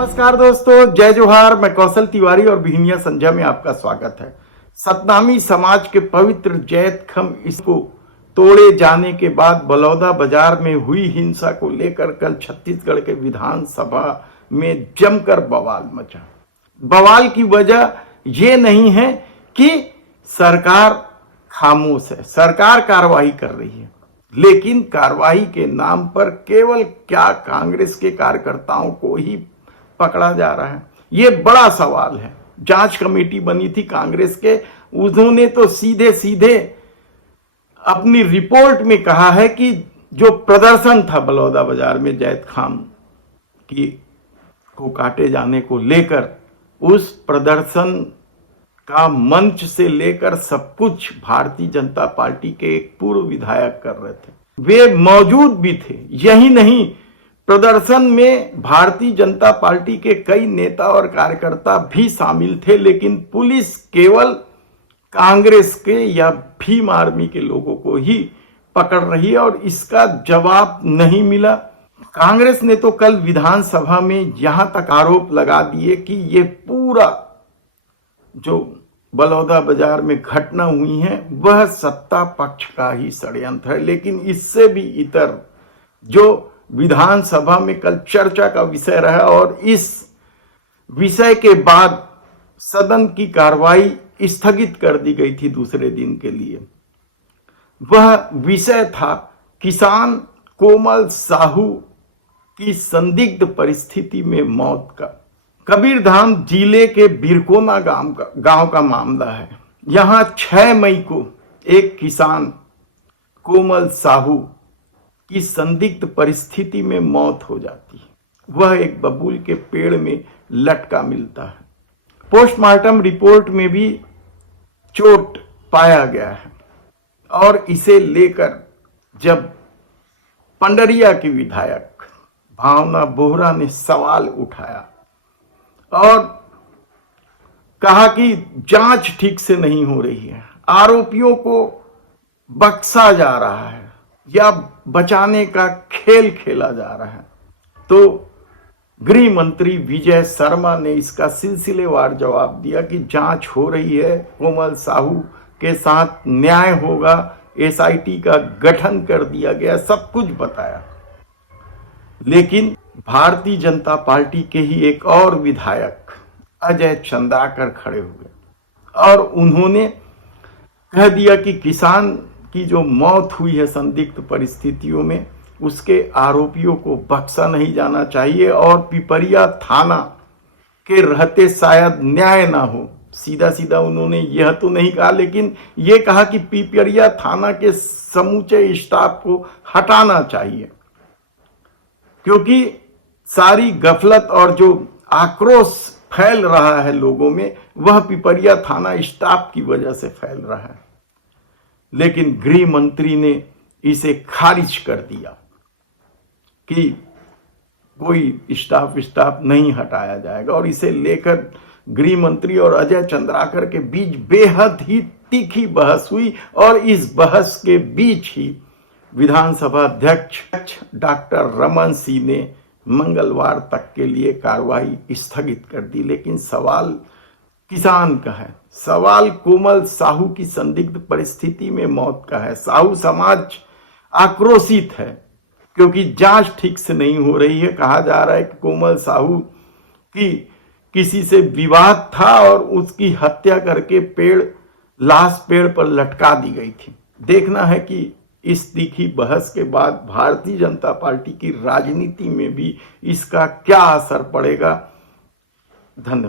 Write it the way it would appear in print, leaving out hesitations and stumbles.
नमस्कार दोस्तों, जय जोहार। मैं कौशल तिवारी और बिहनिया संध्या में आपका स्वागत है। सतनामी समाज के पवित्र जैत खम इसको तोड़े जाने के बाद बलौदा बाजार में हुई हिंसा को लेकर कल छत्तीसगढ़ के विधानसभा में जमकर बवाल मचा। बवाल की वजह ये नहीं है कि सरकार खामोश है, सरकार कार्रवाई कर रही है, लेकिन कार्रवाई के नाम पर केवल क्या कांग्रेस के कार्यकर्ताओं को ही पकड़ा जा रहा है, ये बड़ा सवाल है। जांच कमेटी बनी थी कांग्रेस के, उन्होंने तो सीधे सीधे अपनी रिपोर्ट में कहा है कि जो प्रदर्शन था बलौदा बाजार में जैत खाम की को काटे जाने को लेकर, उस प्रदर्शन का मंच से लेकर सब कुछ भारतीय जनता पार्टी के एक पूर्व विधायक कर रहे थे। वे मौजूद भी थे। यही नहीं, प्रदर्शन में भारतीय जनता पार्टी के कई नेता और कार्यकर्ता भी शामिल थे, लेकिन पुलिस केवल कांग्रेस के या भीम आर्मी के लोगों को ही पकड़ रही है और इसका जवाब नहीं मिला। कांग्रेस ने तो कल विधानसभा में यहां तक आरोप लगा दिए कि ये पूरा जो बलौदा बाजार में घटना हुई है वह सत्ता पक्ष का ही षड्यंत्र है। लेकिन इससे भी इतर जो विधानसभा में कल चर्चा का विषय रहा और इस विषय के बाद सदन की कार्रवाई स्थगित कर दी गई थी दूसरे दिन के लिए, वह विषय था किसान कोमल साहू की संदिग्ध परिस्थिति में मौत का। कबीरधाम जिले के बिरकोना गांव का मामला है। यहां 6 मई को एक किसान कोमल साहू की संदिग्ध परिस्थिति में मौत हो जाती है। वह एक बबूल के पेड़ में लटका मिलता है। पोस्टमार्टम रिपोर्ट में भी चोट पाया गया है और इसे लेकर जब पंडरिया की विधायक भावना बोहरा ने सवाल उठाया और कहा कि जांच ठीक से नहीं हो रही है, आरोपियों को बख्शा जा रहा है या बचाने का खेल खेला जा रहा है, तो गृह मंत्री विजय शर्मा ने इसका सिलसिलेवार जवाब दिया कि जांच हो रही है, कोमल साहू के साथ न्याय होगा, एसआईटी का गठन कर दिया गया, सब कुछ बताया। लेकिन भारतीय जनता पार्टी के ही एक और विधायक अजय चंद्राकर खड़े हुए और उन्होंने कह दिया कि किसान की जो मौत हुई है संदिग्ध परिस्थितियों में, उसके आरोपियों को बख्शा नहीं जाना चाहिए और पिपरिया थाना के रहते शायद न्याय ना हो। सीधा सीधा उन्होंने यह तो नहीं कहा, लेकिन यह कहा कि पिपरिया थाना के समूचे स्टाफ को हटाना चाहिए, क्योंकि सारी गफलत और जो आक्रोश फैल रहा है लोगों में वह पिपरिया थाना स्टाफ की वजह से फैल रहा है। लेकिन गृह मंत्री ने इसे खारिज कर दिया कि कोई स्टाफ नहीं हटाया जाएगा और इसे लेकर गृह मंत्री और अजय चंद्राकर के बीच बेहद ही तीखी बहस हुई और इस बहस के बीच ही विधानसभा अध्यक्ष डॉक्टर रमन सिंह ने मंगलवार तक के लिए कार्रवाई स्थगित कर दी। लेकिन सवाल किसान का है, सवाल कोमल साहू की संदिग्ध परिस्थिति में मौत का है। साहू समाज आक्रोशित है क्योंकि जांच ठीक से नहीं हो रही है। कहा जा रहा है कि कोमल साहू की किसी से विवाद था और उसकी हत्या करके लाश पेड़ पर लटका दी गई थी। देखना है कि इस तीखी बहस के बाद भारतीय जनता पार्टी की राजनीति में भी इसका क्या असर पड़ेगा। धन्यवाद।